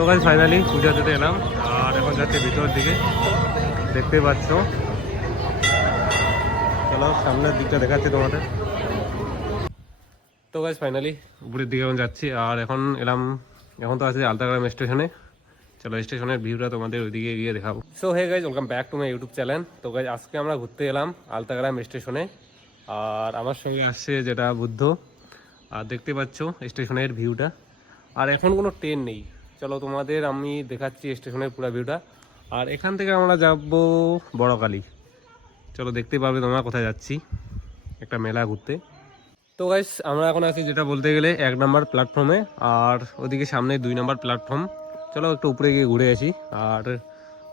তো guys finally পূজা দিতে এলাম আর এখন যাচ্ছি ভিতরের দিকে, দেখতে পাচ্ছ। চলো সামনের দিকটা দেখাচ্ছি তোমাদের। তো গাইস ফাইনালি উপরের দিকে এখন যাচ্ছি আর এখন এলাম, এখন তো আছে আলতাগ্রাম স্টেশনে। চলো স্টেশনের ভিউটা তোমাদের ওইদিকে গিয়ে দেখাবো। So hey guys, welcome back to my YouTube channel. তো গাইজ আজকে আমরা ঘুরতে এলাম আলতাগ্রাম স্টেশনে আর আমার সঙ্গে আসছে যেটা বুদ্ধ। আর দেখতে পাচ্ছ স্টেশনের ভিউটা। আর এখন কোনো ট্রেন নেই, চলো তোমাদের আমি দেখাচ্ছি স্টেশনের পুরো ভিউটা। আর এখান থেকে আমরা যাব বড়কালী। চলো দেখতে পারবে তোমরা কোথায় যাচ্ছি, একটা মেলা ঘুরতে। তো গাইস আমরা এখন আছি যেটা বলতে গেলে 1 নম্বর প্ল্যাটফর্মে, আর ওদিকে সামনে 2 নম্বর প্ল্যাটফর্ম। চলো একটু উপরে গিয়ে ঘুরে আসি। আর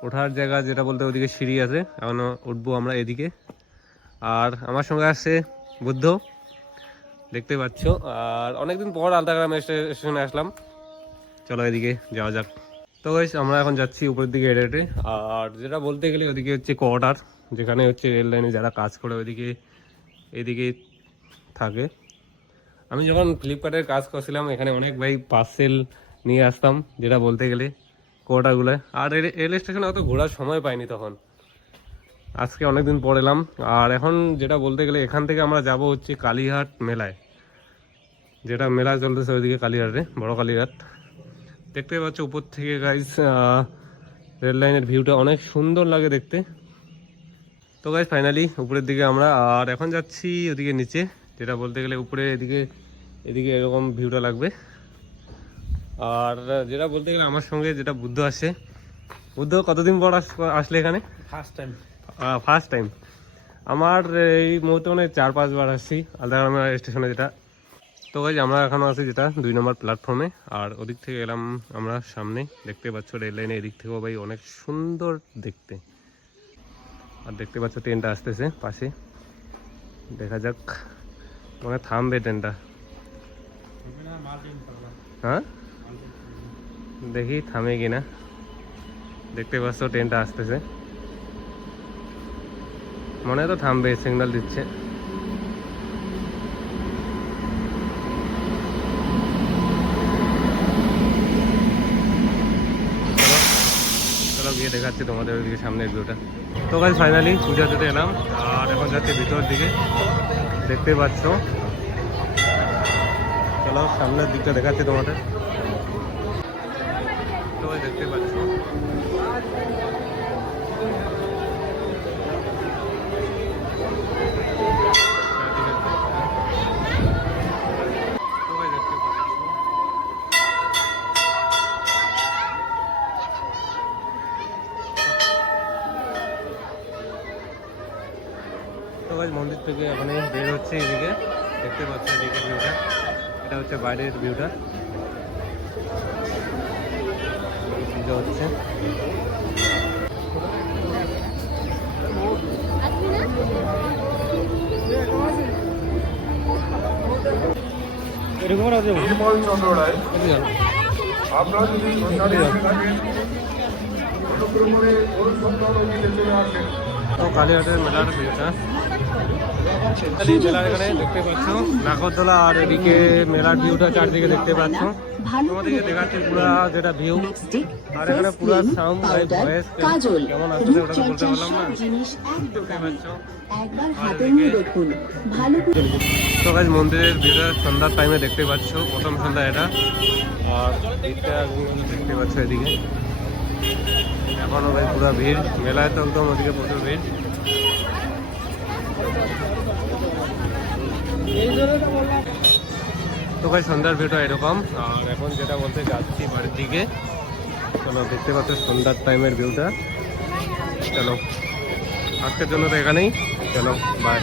ওঠার জায়গা যেটা বলতে ওদিকে সিঁড়ি আছে, এখন উঠবো আমরা এদিকে। আর আমার সঙ্গে আসছে বুদ্ধ, দেখতে পাচ্ছ। আর অনেকদিন পর আলতাগ্রাম স্টেশনে আসলাম, চলো এদিকে যাওয়া যাক। তো গাইস আমরা এখন যাচ্ছি উপরের দিকে হেঁটে। আর যেটা বলতে গেলে ওদিকে হচ্ছে কোয়ার্টার, যেখানে হচ্ছে রেল লাইনে যারা কাজ করে ওইদিকে এদিকে থাকে। আমি যখন ফ্লিপকার্টের কাজ করছিলাম এখানে অনেক ভাই পার্সেল নিয়ে আসতাম, যেটা বলতে গেলে কোয়ার্টারগুলো। আর রেল স্টেশনে অত ঘোরার সময় পাইনি তখন, আজকে অনেকদিন পর এলাম। আর এখন যেটা বলতে গেলে এখান থেকে আমরা যাব হচ্ছে কালীঘাট মেলায়, যেটা মেলা চলতেছে ওইদিকে কালীঘাটে, বড় কালীঘাট। দেখতে পাচ্ছ উপর থেকে গাইস রেল লাইনের ভিউটা অনেক সুন্দর লাগে দেখতে। তো গাইস ফাইনালি উপরের দিকে আমরা, আর এখন যাচ্ছি ওদিকে নিচে, যেটা বলতে গেলে উপরে এদিকে এদিকে এরকম ভিউটা লাগবে। আর যেটা বলতে গেলে আমার সঙ্গে যেটা বুদ্ধ আসে। বুদ্ধ কতদিন পর আসলে এখানে? ফার্স্ট টাইম আমার এই মুহূর্তে মানে 4-5 বার আসছি আলতাগ্রাম স্টেশনে যেটা। তো গাইস আমরা এখনো আছি যেটা 2 নম্বর প্ল্যাটফর্মে। আর ওদিক থেকে এলাম আমরা সামনে, দেখতে পাচ্ছ রেল লাইনে এদিক থেকেও ভাই অনেক সুন্দর দেখতে। আর দেখতে পাচ্ছ ট্রেনটা আসতেছে পাশে, দেখা যাক মনে থামবে ট্রেনটা। হ্যাঁ দেখি থামে কিনা। দেখতে পাচ্ছ ট্রেনটা আসতেছে, মনে হয় তো থামবে, সিগন্যাল দিচ্ছে। চলো গিয়ে দেখাচ্ছি তোমাদের ওইদিকে সামনের ভিউটা। তো গাইস ফাইনালি পূজা দিতে এলাম আর এখন যাচ্ছি ভিতরের দিকে, দেখতে পাচ্ছ। চলো সামনের দিকটা দেখাচ্ছি তোমাদের। তো গাইস দেখতে পাচ্ছ মন্দির থেকে এখানে বের হচ্ছে এদিকে, দেখতে পাচ্ছ এদিকে ভিউটা। এটা হচ্ছে বাইরের ভিউটা, পুজো হচ্ছে। এরকম আছে আপনারা যদি কালীঘাটের মেলার ভিউটা। মেলার এখানে দেখতে পাচ্ছ নাগরদোলা, আর এদিকে মেলার ভিউটা চারদিকে দেখতে পাচ্ছ। তোমাদেরকে দেখাচ্ছি পুরা যেটা ভিউ। আর এখানে পুরা সাউন্ড ভয়েস কেমন আসছে ওটা তো বলতে পারলাম না, দেখতে পাচ্ছ। তো গাইস মন্দিরের ভিউটা সন্ধ্যার টাইমে দেখতে পাচ্ছ, প্রথম সন্ধ্যা এটা। আর দেখতে পাচ্ছ এদিকে এখনো ভাই পুরো ভিড়, মেলায় তো একদম ওদিকে প্রচুর ভিড়। তো ভাই সন্ধ্যার ভিউটা এরকম। আর এখন যেটা বলতে যাচ্ছি বাড়ির দিকে। চলো দেখতে পাচ্ছ সন্ধ্যার টাইমের ভিউটা। চলো আজকের জন্য তো এখানেই, চলো বাই।